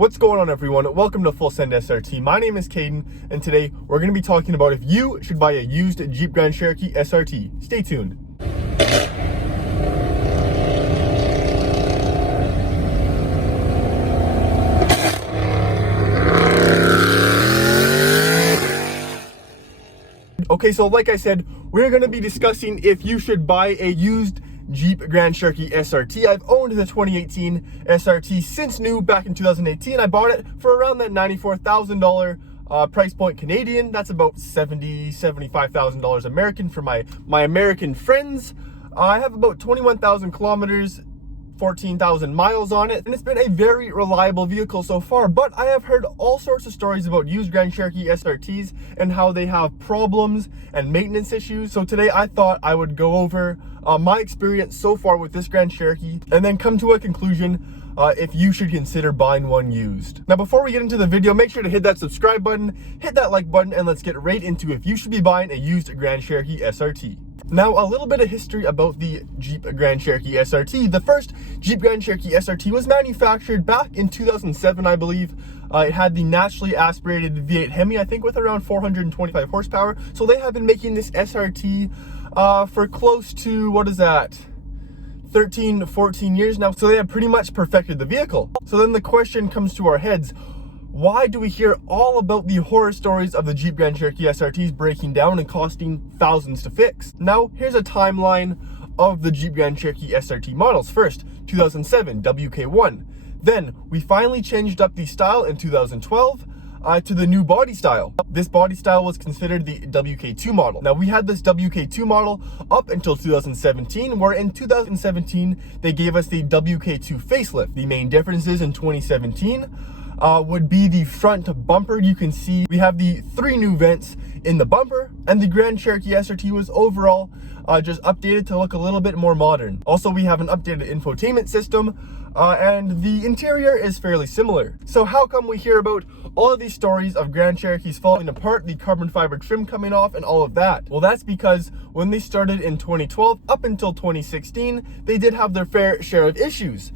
What's going on, everyone? Welcome to Full Send SRT. My name is Caden, and today we're going to be talking about if you should buy a used Jeep Grand Cherokee SRT. Stay tuned. Okay, so like I said, we're going to be discussing if you should buy a used Jeep Grand Cherokee SRT. I've owned the 2018 SRT since new back in 2018. I bought it for around that $94,000 price point Canadian. That's about $75,000 American for my American friends. I have about 21,000 kilometers, 14,000 miles on it, and it's been a very reliable vehicle so far. But I have heard all sorts of stories about used Grand Cherokee SRTs and how they have problems and maintenance issues. So today I thought I would go over my experience so far with this Grand Cherokee and then come to a conclusion if you should consider buying one used. Now, before we get into the video, make sure to hit that subscribe button, hit that like button, and let's get right into if you should be buying a used Grand Cherokee SRT. Now, a little bit of history about the Jeep Grand Cherokee SRT. The first Jeep Grand Cherokee SRT was manufactured back in 2007, I believe. It had the naturally aspirated V8 Hemi, I think, with around 425 horsepower. So they have been making this SRT for close to, 13, 14 years now. So they have pretty much perfected the vehicle. So then the question comes to our heads. Why do we hear all about the horror stories of the Jeep Grand Cherokee SRTs breaking down and costing thousands to fix? Now, here's a timeline of the Jeep Grand Cherokee SRT models. First, 2007, WK1. Then, we finally changed up the style in 2012 to the new body style. This body style was considered the WK2 model. Now, we had this WK2 model up until 2017, where in 2017, they gave us the WK2 facelift. The main differences in 2017 would be the front bumper. You can see we have the 3 new vents in the bumper, and the Grand Cherokee SRT was overall just updated to look a little bit more modern. Also, we have an updated infotainment system, and the interior is fairly similar. So how come we hear about all of these stories of Grand Cherokees falling apart, the carbon fiber trim coming off, and all of that? Well, that's because when they started in 2012 up until 2016, they did have their fair share of issues.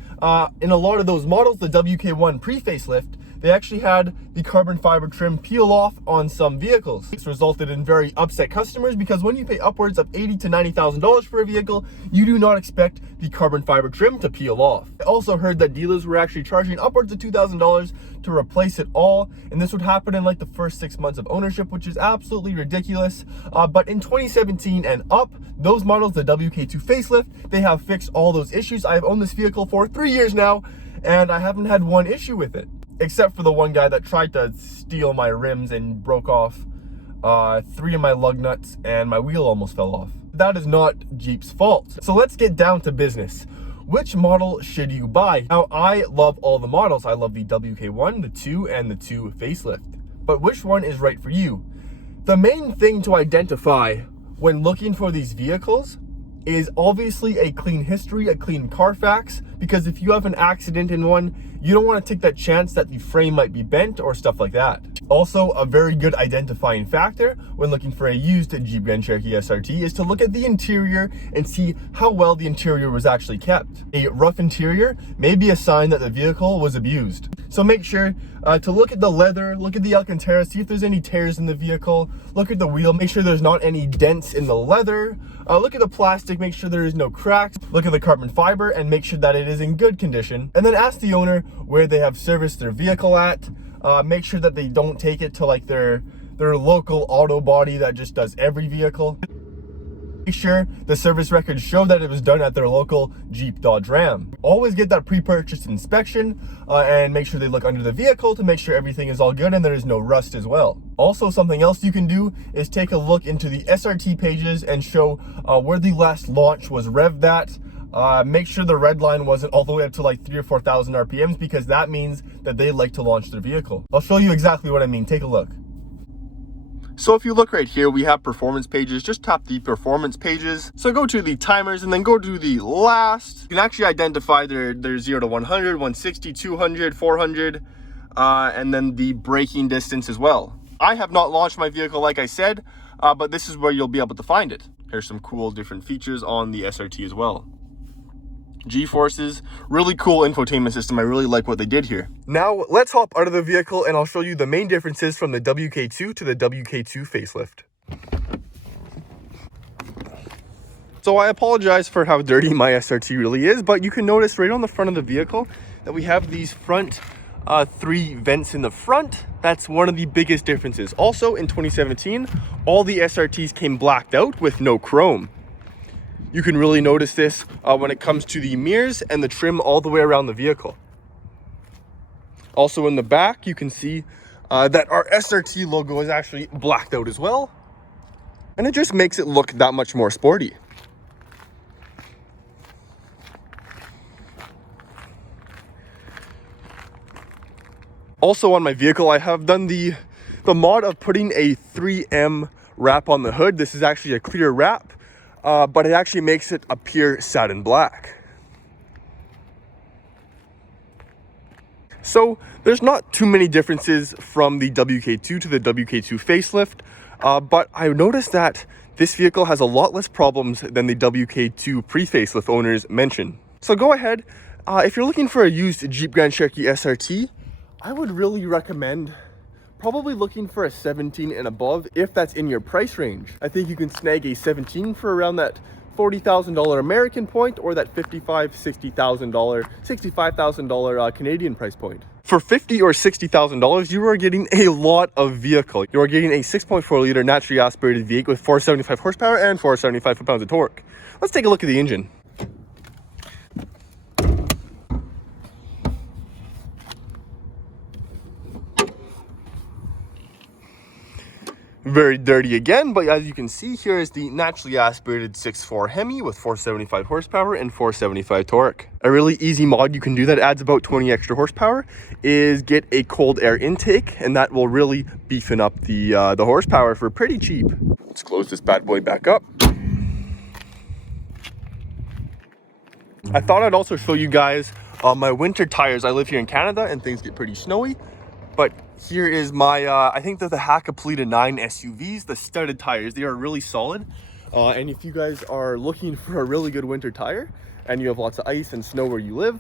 In a lot of those models, the WK1 pre-facelift, they actually had the carbon fiber trim peel off on some vehicles. This resulted in very upset customers because when you pay upwards of $80,000 to $90,000 for a vehicle, you do not expect the carbon fiber trim to peel off. I also heard that dealers were actually charging upwards of $2,000 to replace it all, and this would happen in like the first 6 months of ownership, which is absolutely ridiculous. But in 2017 and up, those models, the WK2 facelift, they have fixed all those issues. I've owned this vehicle for 3 years now, and I haven't had one issue with it, except for the one guy that tried to steal my rims and broke off 3 of my lug nuts, and my wheel almost fell off. That is not Jeep's fault. So let's get down to business. Which model should you buy? Now, I love all the models. I love the WK1, the 2, and the 2 facelift. But which one is right for you? The main thing to identify when looking for these vehicles is obviously a clean history, a clean Carfax, because if you have an accident in one, you don't want to take that chance that the frame might be bent or stuff like that. Also, a very good identifying factor when looking for a used Jeep Grand Cherokee SRT is to look at the interior and see how well the interior was actually kept. A rough interior may be a sign that the vehicle was abused. So make sure to look at the leather, look at the Alcantara, see if there's any tears in the vehicle, look at the wheel, make sure there's not any dents in the leather, look at the plastic, make sure there is no cracks, look at the carbon fiber and make sure that it is in good condition, and then ask the owner where they have serviced their vehicle at. Make sure that they don't take it to like their local auto body that just does every vehicle. Make sure the service records show that it was done at their local Jeep Dodge Ram. Always get that pre-purchase inspection and make sure they look under the vehicle to make sure everything is all good and there is no rust as well. Also, something else you can do is take a look into the SRT pages and show where the last launch was revved at. Make sure the red line wasn't all the way up to like 3,000 or 4,000 RPMs, because that means that they like to launch their vehicle. I'll show you exactly what I mean. Take a look. So if you look right here, we have performance pages. Just tap the performance pages. So go to the timers and then go to the last. You can actually identify their 0 to 100, 160, 200, 400, and then the braking distance as well. I have not launched my vehicle, like I said, but this is where you'll be able to find it. Here's some cool different features on the SRT as well. G-forces, really cool infotainment system. I really like what they did here. Now let's hop out of the vehicle and I'll show you the main differences from the WK2 to the WK2 facelift. So I apologize for how dirty my SRT really is, but you can notice right on the front of the vehicle that we have these front 3 vents in the front. That's one of the biggest differences. Also in 2017, all the SRTs came blacked out with no chrome. You can really notice this when it comes to the mirrors and the trim all the way around the vehicle. Also in the back, you can see that our SRT logo is actually blacked out as well. And it just makes it look that much more sporty. Also on my vehicle, I have done the mod of putting a 3M wrap on the hood. This is actually a clear wrap, but it actually makes it appear satin black. So there's not too many differences from the WK2 to the WK2 facelift, but I noticed that this vehicle has a lot less problems than the WK2 pre-facelift owners mentioned. So go ahead, if you're looking for a used Jeep Grand Cherokee SRT, I would really recommend probably looking for a 17 and above if that's in your price range. I think you can snag a 17 for around that $40,000 American point or that $65,000 Canadian price point. For $50,000 or $60,000, you are getting a lot of vehicle. You are getting a 6.4 liter naturally aspirated V8 with 475 horsepower and 475 foot-pounds of torque. Let's take a look at the engine. Very dirty again, but as you can see, here is the naturally aspirated 6.4 Hemi with 475 horsepower and 475 torque. A really easy mod you can do that adds about 20 extra horsepower is get a cold air intake, and that will really beefing up the horsepower for pretty cheap. Let's close this bad boy back up. I thought I'd also show you guys my winter tires. I live here in Canada and things get pretty snowy. But here is my, I think they're the Hakkapeliitta 9 SUVs, the studded tires. They are really solid. And if you guys are looking for a really good winter tire and you have lots of ice and snow where you live,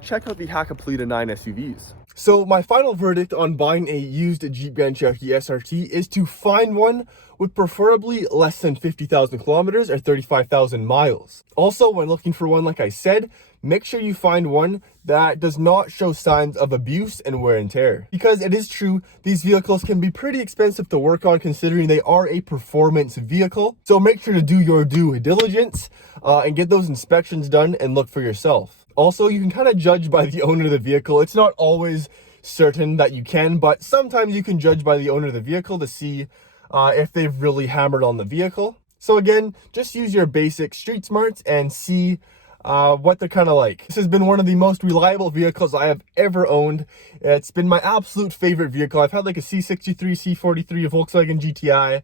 check out the Hakkapeliitta 9 SUVs. So my final verdict on buying a used Jeep Grand Cherokee SRT is to find one with preferably less than 50,000 kilometers or 35,000 miles. Also, when looking for one, like I said, make sure you find one that does not show signs of abuse and wear and tear. Because it is true, these vehicles can be pretty expensive to work on considering they are a performance vehicle. So make sure to do your due diligence and get those inspections done and look for yourself. Also, you can kind of judge by the owner of the vehicle. It's not always certain that you can, but sometimes you can judge by the owner of the vehicle to see if they've really hammered on the vehicle. So again, just use your basic street smarts and see what they're kind of like. This has been one of the most reliable vehicles I have ever owned. It's been my absolute favorite vehicle. I've had like a C63, C43, a Volkswagen GTI,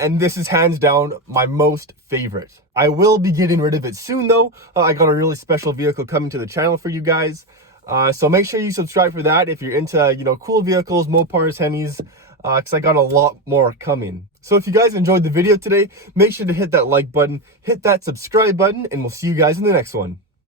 and this is hands down my most favorite. I will be getting rid of it soon though. I got a really special vehicle coming to the channel for you guys. So make sure you subscribe for that if you're into, you know, cool vehicles, Mopars, Hennies, because I got a lot more coming. So if you guys enjoyed the video today, make sure to hit that like button, hit that subscribe button, and we'll see you guys in the next one.